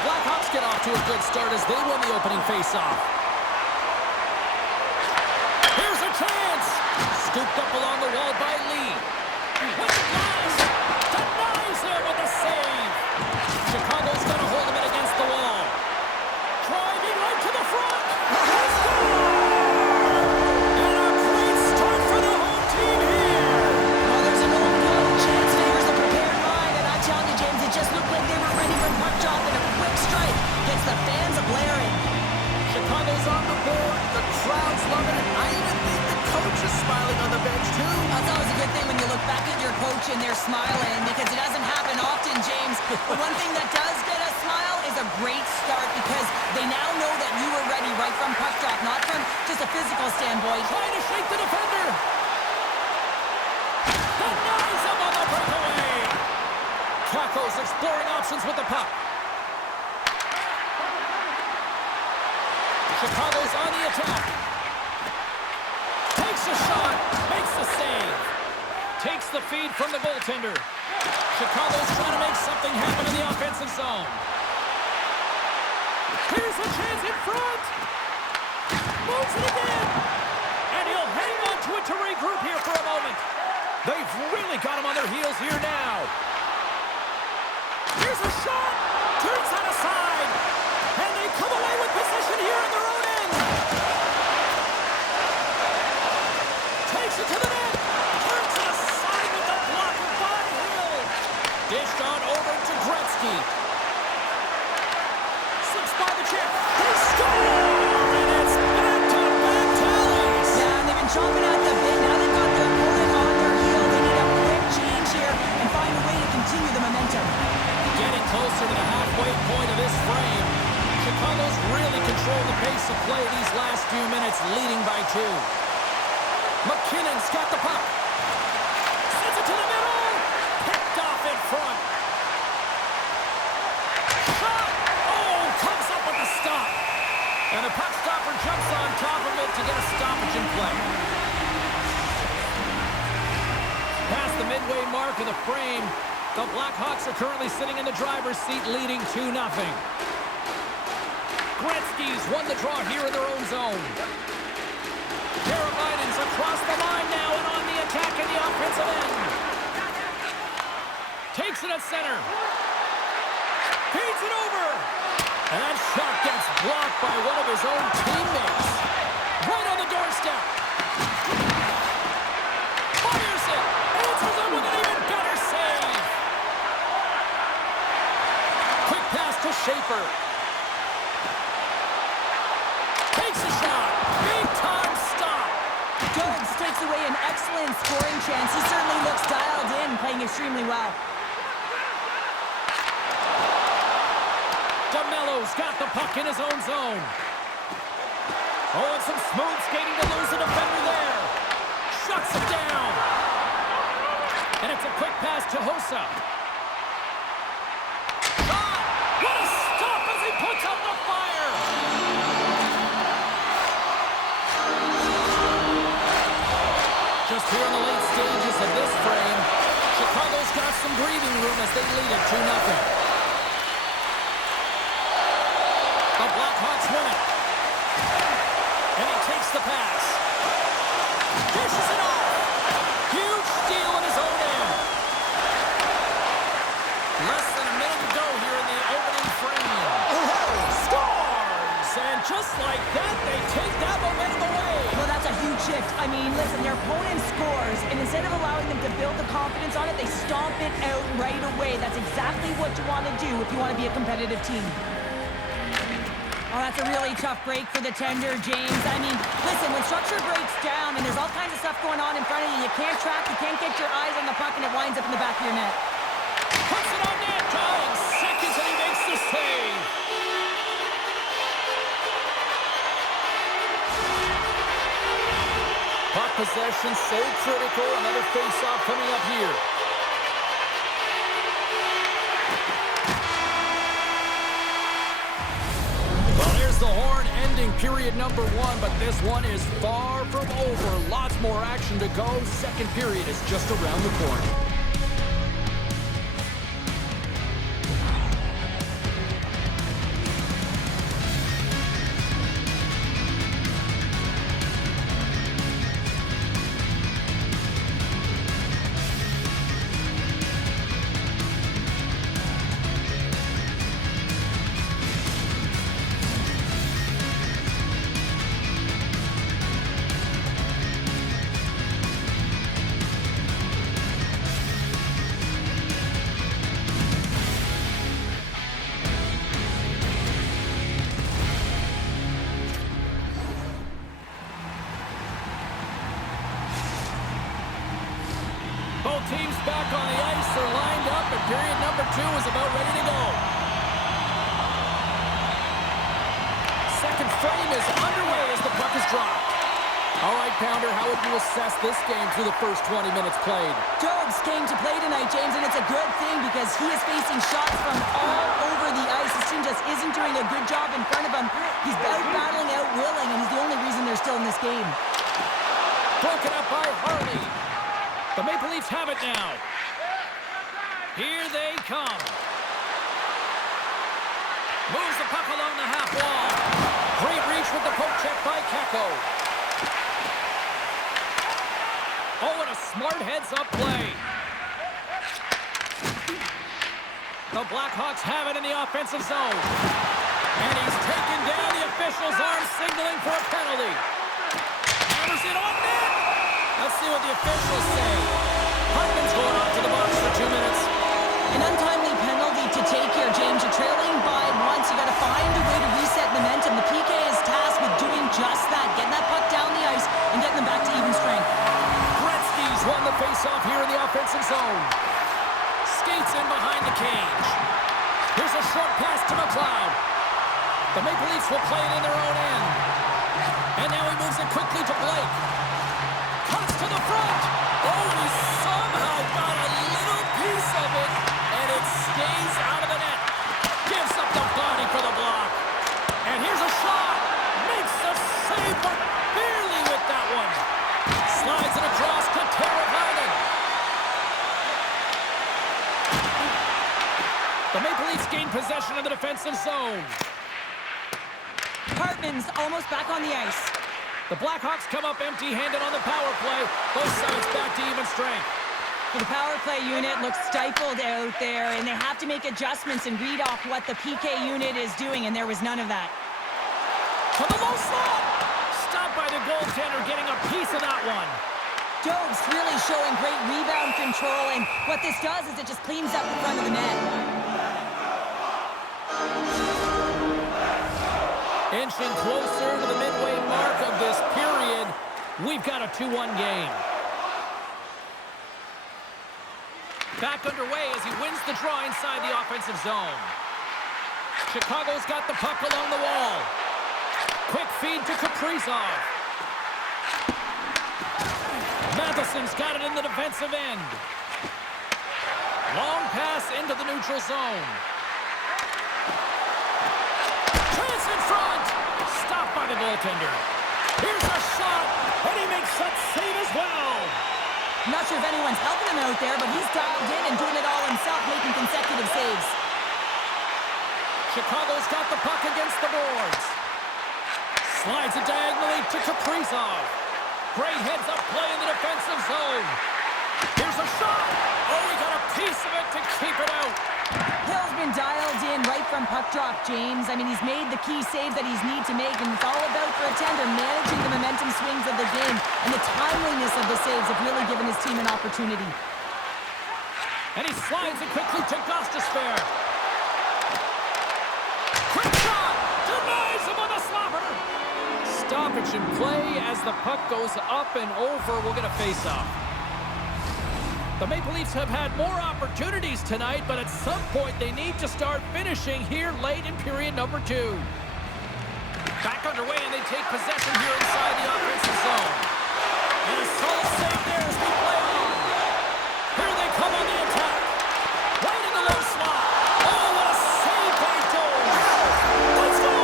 Blackhawks get off to a good start as they win the opening faceoff. Here's a chance! Scooped up along the wall by Lee. With the pass! Denies him with the save! Chicago's got to hold him in against the wall. Driving right to the front! Let's go! And a great start for the home team here! Well, there's an own goal. Chance favors the prepared line, and I tell you, James, it just looked like they were ready for puck drop, and a quick strike gets the fans a-blaring. Chicago's on the board. The crowd's loving it. I even think the coach is smiling on the bench, too. That's always a good thing when you look back at your coach and they're smiling, because it doesn't happen often, James. But one thing that does get a smile is a great start, because they now know that you were ready right from puck drop, not from just a physical standpoint. Trying to shake the defender. Denies him on the breakaway. Kakko's exploring options with the puck. Chicago's on the attack. Takes a shot. Makes the save. Takes the feed from the goaltender. Chicago's trying to make something happen in the offensive zone. Here's a chance in front. Moves it again. And he'll hang on to it to regroup here for a moment. They've really got him on their heels here now. Here's a shot. Turns that aside. And they come away with possession here in their own end. Takes it to the net. Turns it aside with the blocker by Hill. Dished on over to Gretzky. Slips by the chip. They score! And it's back-to-back tallies. Yeah, and they've been chomping at the bit. Now they've got their opponent on their heel. They need a quick change here and find a way to continue the momentum. Getting closer to the halfway point of this frame. Chicago's really controlled the pace of play these last few minutes, leading by 2. McKinnon's got the puck. Sends it to the middle. Picked off in front. Shot. Oh, comes up with the stop. And the puck stopper jumps on top of it to get a stoppage in play. Past the midway mark of the frame, the Blackhawks are currently sitting in the driver's seat, leading 2-0. Gretzky's won the draw here in their own zone. Carolina's across the line now and on the attack in the offensive end. Takes it at center. Feeds it over. And that shot gets blocked by one of his own teammates. Right on the doorstep. Fires it. Answers it with an even better save. Quick pass to Schaefer. Takes a shot. Big time stop. Dogs takes away an excellent scoring chance. He certainly looks dialed in, playing extremely well. DeMello's got the puck in his own zone. Oh, and some smooth skating to lose the defender there. Shuts it down. And it's a quick pass to Hossa. Shot! What a stop as he puts out the fire! Just here in the late stages of this frame, Chicago's got some breathing room as they lead it 2-0. The Blackhawks win it. And he takes the pass. Dishes it off. Huge steal in his own end. Less than a minute to go here in the opening frame. Scores! And just like that, they take that momentum away. Well, that's a huge shift. I mean, listen, their opponent scores, and instead of allowing them to build the confidence on it, they stomp it out right away. That's exactly what you want to do if you want to be a competitive team. Oh, that's a really tough break for the tender, James. I mean, listen, when structure breaks down and there's all kinds of stuff going on in front of you, you can't track, you can't get your eyes on the puck, and it winds up in the back of your net. Puts it on net, dying seconds, and he makes the save. Puck possession so critical. Another face-off coming up here. Well, here's the horn ending period number 1, but this one is far from over. Lots more action to go. Second period is just around the corner. teams back on the ice. They're lined up, and period number 2 is about ready to go. Second frame is underway as the puck is dropped. All right, Pounder, how would you assess this game through the first 20 minutes played? Dogs came to play tonight, James, and it's a good thing because he is facing shots from all over the ice. His team just isn't doing a good job in front of him. He's out-battling, out-willing, and he's the only reason they're still in this game. Broken up by Harley. The Maple Leafs have it now. Here they come. Moves the puck along the half wall. Great reach with the poke check by Kakko. Oh, and a smart heads-up play. The Blackhawks have it in the offensive zone. And he's taken down. The official's arm signaling for a penalty. Hammers it on net. Let's see what the officials say. Hartman's going on to the box for 2 minutes. An untimely penalty to take here, James. You're trailing by once. You got to find a way to reset momentum. The PK is tasked with doing just that, getting that puck down the ice and getting them back to even strength. Gretzky's won the faceoff here in the offensive zone. Skates in behind the cage. Here's a short pass to McLeod. The Maple Leafs will play it in their own end. And now he moves it quickly to Blake. Cuts to the front. Oh, he somehow got a little piece of it, and it stays out of the net. Gives up the body for the block. And here's a shot. Makes the save, but barely with that one. Slides it across to Tara Harden. The Maple Leafs gain possession of the defensive zone. Hartman's almost back on the ice. The Blackhawks come up empty-handed on the power play. Both sides back to even strength. The power play unit looks stifled out there, and they have to make adjustments and read off what the PK unit is doing, and there was none of that. To the low slot! Stopped by the goaltender, getting a piece of that one. Dogs really showing great rebound control, and what this does is it just cleans up the front of the net. Inching closer to the midway mark of this period, we've got a 2-1 game. Back underway as he wins the draw inside the offensive zone. Chicago's got the puck along the wall. Quick feed to Kaprizov. Matheson's got it in the defensive end. Long pass into the neutral zone. Chance in front. Stopped by the goaltender. Here's a shot, and he makes that save as well. I'm not sure if anyone's helping him out there, but he's dialed in and doing it all himself, making consecutive saves. Chicago's got the puck against the boards. Slides it diagonally to Kaprizov. Great heads-up play in the defensive zone. Here's a shot. Oh, he got a piece of it to keep it out. Hill's been dialed in right from puck drop, James. I mean, he's made the key saves that he's need to make, and it's all about, for a tender, managing the momentum swings of the game, and the timeliness of the saves have really given his team an opportunity. And he slides it quickly to Gostisbehere. Quick shot! Denies him with a slapper! Stoppage in play as the puck goes up and over. We'll get a face-off. The Maple Leafs have had more opportunities tonight, but at some point they need to start finishing here late in period number 2. Back underway, and they take possession here inside the offensive zone. And a solid save there as we play on. Here they come on the attack. Right in the low slot. Oh, what a save by Jones. Let's go!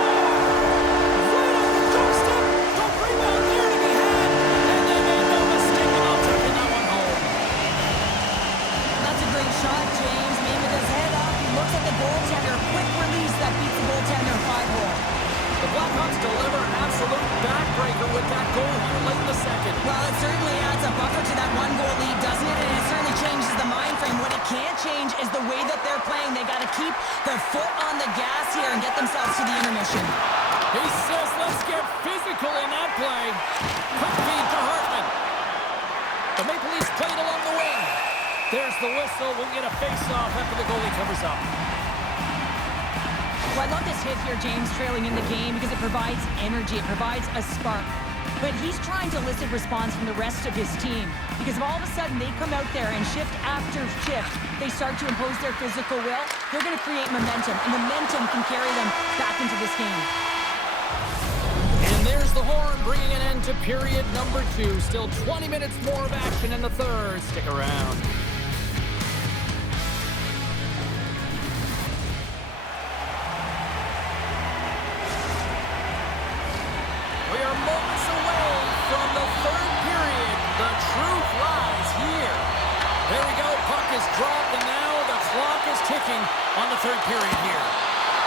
Right on the doorstep. The rebound there to be had. And they made no mistake about taking that one home. That's a great shot, James. Made with his head up. He looks at the goaltender. Quick release that beats the goaltender 5-hole. The Blackhawks deliver an absolute backbreaker with that goal here late in the second. Well, it certainly adds a buffer to that one-goal lead, doesn't it? And it certainly changes the mind frame. What it can't change is the way that they're playing. They got to keep their foot on the gas here and get themselves to the intermission. He says, let's get physical in that play. Quick feed to Hartman. The Maple Leafs played along the wing. There's the whistle. We'll get a face-off after the goalie covers up. Well, I love this hit here, James, trailing in the game because it provides energy. It provides a spark. but he's trying to elicit response from the rest of his team. Because if all of a sudden they come out there and shift after shift, they start to impose their physical will, they're going to create momentum, and momentum can carry them back into this game. And there's the horn, bringing an end to period number 2. Still 20 minutes more of action in the third. Stick around. We are moments away from the third period. The truth lies here. There we go. Puck is dropped, and now the clock is ticking on the third period here.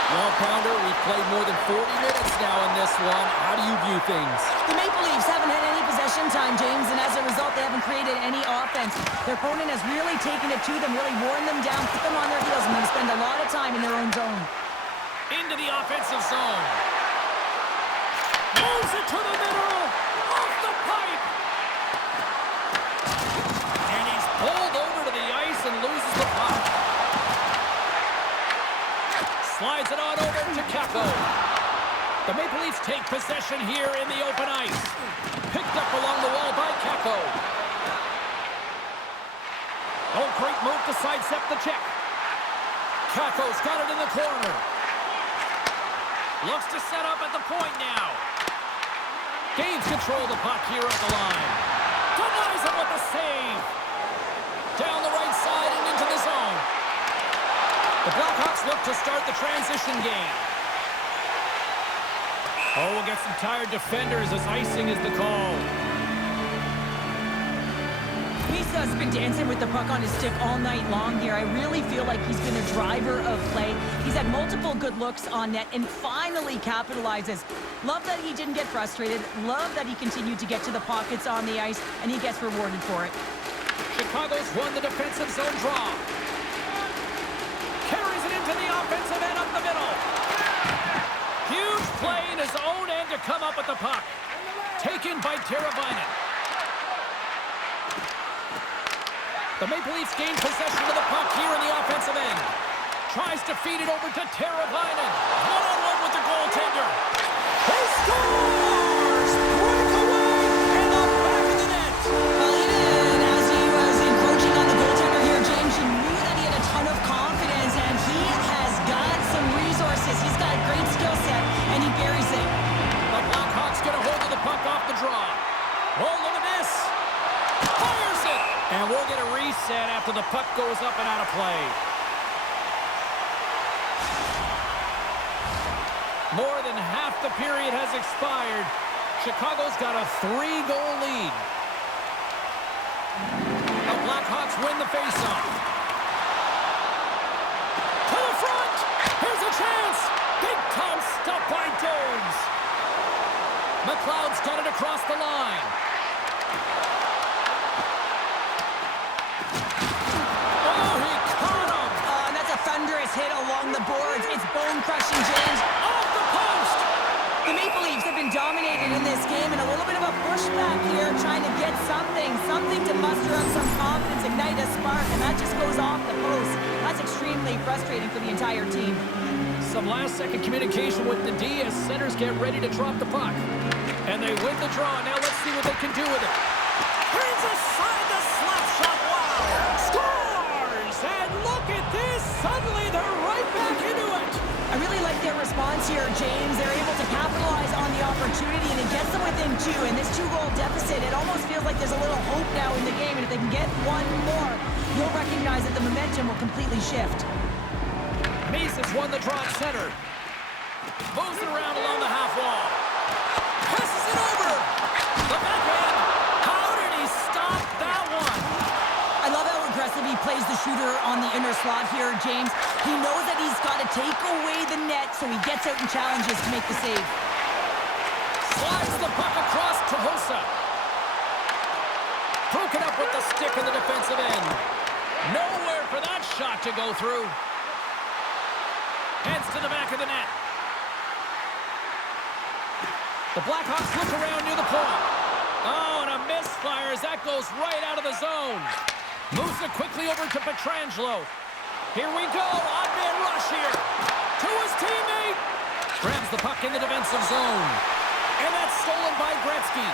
Well, Pounder, we've played more than 40 minutes now in this one. How do you view things? The Maple Leafs haven't had any possession time, James, and as a result, they haven't created any offense. Their opponent has really taken it to them, really worn them down, put them on their heels, and they spend a lot of time in their own zone. Into the offensive zone. Moves it to the middle. Off the pipe. And he's pulled over to the ice and loses the puck. Slides it on over to Kakko. The Maple Leafs take possession here in the open ice. Picked up along the wall by Kakko. Oh, great move to sidestep the check. Kakko's got it in the corner. Looks to set up at the point now. Gains control of the puck here at the line. Denies it with a save. Down the right side and into the zone. The Blackhawks look to start the transition game. Oh, we'll get some tired defenders as icing is the call. Misa's been dancing with the puck on his stick all night long here. I really feel like he's been a driver of play. He's had multiple good looks on net and finally capitalizes. Love that he didn't get frustrated. Love that he continued to get to the pockets on the ice, and he gets rewarded for it. Chicago's won the defensive zone draw. Carries it into the offensive end up the middle. Huge play in his own end to come up with the puck. Taken by Teravainen. The Maple Leafs gain possession of the puck here in the offensive end. Tries to feed it over to Teravainen. One-on-one with the goaltender. He scores! Breakaway in the back of the net. Well, even as he was encroaching on the goaltender here, James, you knew that he had a ton of confidence, and he has got some resources. He's got a great skill set, and he buries it. The Blackhawks get a hold of the puck off the draw. Oh, look at this. Fires it. And we'll get a reset after the puck goes up and out of play. More than half the period has expired. Chicago's got a 3-goal lead. The Blackhawks win the faceoff. To the front. Here's a chance. Big time stop by Jones. McLeod's got it across the line. Oh, he caught him. And that's a thunderous hit along the boards. It's bone-crushing, James. Off the post. The Maple Leafs have been dominated in this game, and a little bit of a pushback here, trying to get something to muster up some confidence, ignite a spark, and that just goes off the post. That's extremely frustrating for the entire team. Some last-second communication with the D as centers get ready to drop the puck. And they win the draw. Now let's see what they can do with it. Turns aside the slap shot. Wow! Scores! And look at this. Suddenly they're right back into it. I really like their response here, James. They're able to capitalize on the opportunity, and it gets them within 2. And this 2-goal deficit, it almost feels like there's a little hope now in the game. And if they can get one more, you'll recognize that the momentum will completely shift. Meese has won the draw at center. Moves it around along the half wall. Passes it over. The backhand. How did he stop that one? I love how aggressive he plays the shooter on the inner slot here, James. He knows that he's got to take away the net, so he gets out and challenges to make the save. Slides the puck across to Hossa. Broken up with the stick in the defensive end. Nowhere for that shot to go through. Heads to the back of the net. The Blackhawks look around near the point. Oh, and a misfire as that goes right out of the zone. Moves it quickly over to Pietrangelo. Here we go. Odd man rush here. To his teammate. Grabs the puck in the defensive zone. And that's stolen by Gretzky.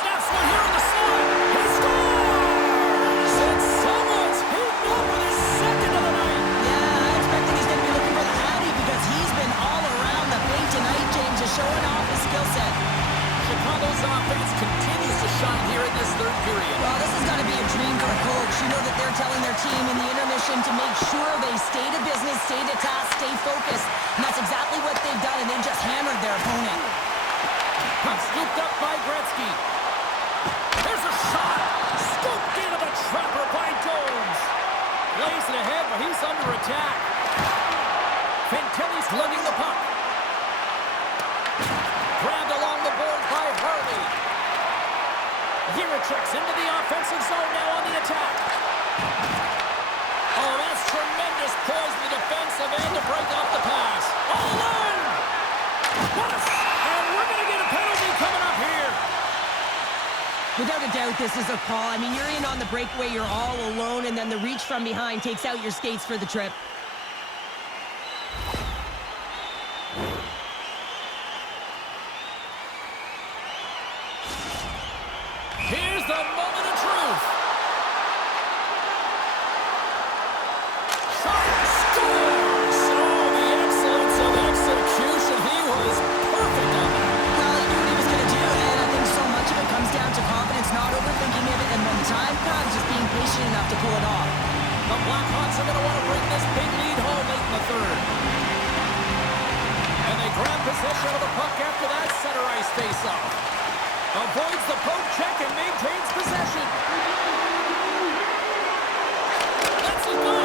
Snaps one here in the slot. He scores! And someone's heating up with his second of the night. Yeah, I expect that he's going to be looking for the Hattie because he's been all around the paint tonight, James, just showing off his skill set. Chicago's offense continues to shine here in this third period. Well, this has got to be a dream for a coach. You know that they're telling their team in the intermission to make sure they stay to business, stay to task, stay focused. And that's exactly what they've done, and they've just hammered their opponent. Puck scooped up by Gretzky. There's a shot. Scooped into the trapper by Jones. Plays it ahead, but he's under attack. Fantilli's lugging the puck. Grabbed along the boards by Harley. Yerichek's into the offensive zone now on the attack. Oh, that's tremendous poise in the defensive end to break off the pass. All alone! And we're going to get a penalty coming up here. Without a doubt, this is a call. I mean, you're in on the breakaway, you're all alone, and then the reach from behind takes out your skates for the trip. Here's the moment of truth. Shot scores! Oh, the excellence of execution. He was perfect on that. Well, he knew what he was going to do, and I think so much of it comes down to confidence, not overthinking it, and when the time comes, just being patient enough to pull it off. The Blackhawks are going to want to bring this big lead home late in the third. And they grab possession of the puck after that center ice face-off. Avoids the poke check and maintains possession. That's a goal!